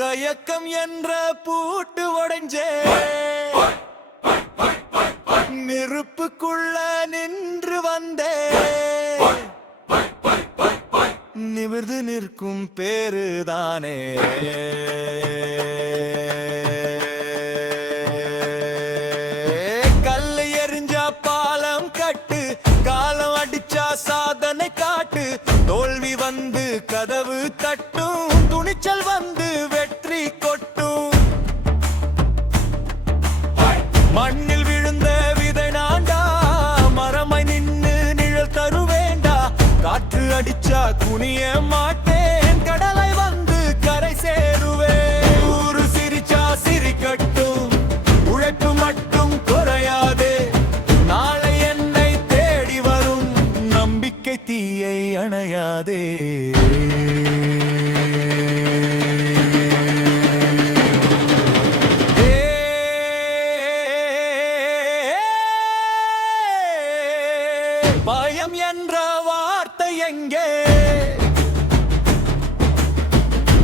தயக்கம் என்ற பூட்டு உடைஞ்சே நெருப்புக்குள்ள நின்று வந்தே நிமிர்ந்து நிற்கும் பேருதானே கல்லு எரிஞ்சா பாலம் கட்டு, காலம் அடிச்சா சாதனை காட்டு. தோல்வி வந்து கதவு தட்டும், துணிச்சல் வந்து வெற்றி கொட்டும். மண்ணில் விழுந்த விதை நாண்டா, மரமாய் நின்னு நிழல் தருவேண்டா. காற்று அடிச்சா குனிய மாட்டேன், கடலை வந்து கரை சேருவேன். ஊரு சிரிச்சா சிரிக்கட்டும், உழைப்பு மட்டும் குறையாதே. நாளை என்னை தேடி வரும், நம்பிக்கை தீயை அணையாதே. பயம் என்ற வார்த்தை எங்கே,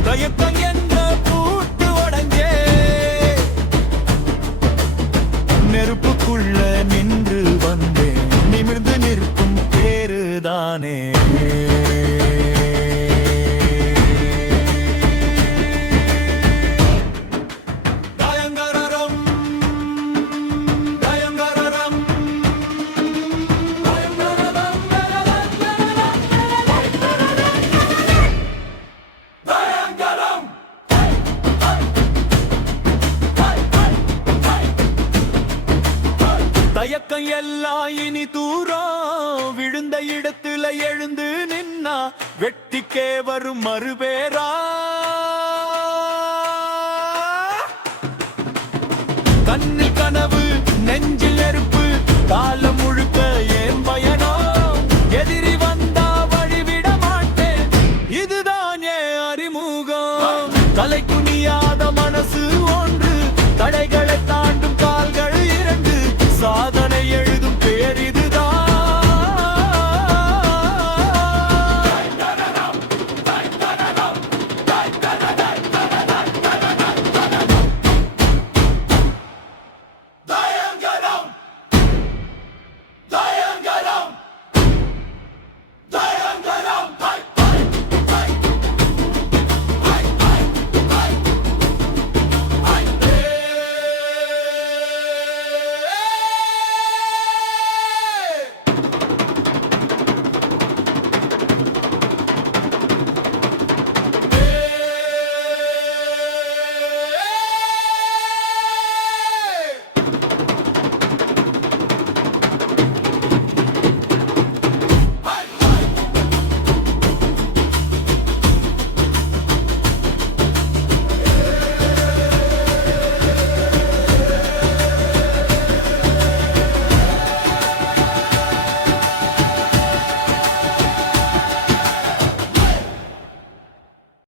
தயக்கம் என்ற பூட்டு உடைஞ்சே நெருப்புக்குள்ள நின்று வந்தேன். நிமிர்ந்து நிற்கும் பேருதானே. தயக்கம் எல்லாம் இனி தூரம், விழுந்த இடத்துல எழுந்து நின்னா வெட்டிக்கே வரும் மறுபேரா. கண்ணில் கனவு, நெஞ்சில் நெருப்பு, காலம் முழுக்க ஏன் பயனோ. எதிரி வந்தா வழிவிட மாட்டேன், இதுதான் என் அறிமுகம். தலை குனியாத மனசு ஒன்று, தடைகளை தாண்டும் கால்கள் இரண்டு. சாதனை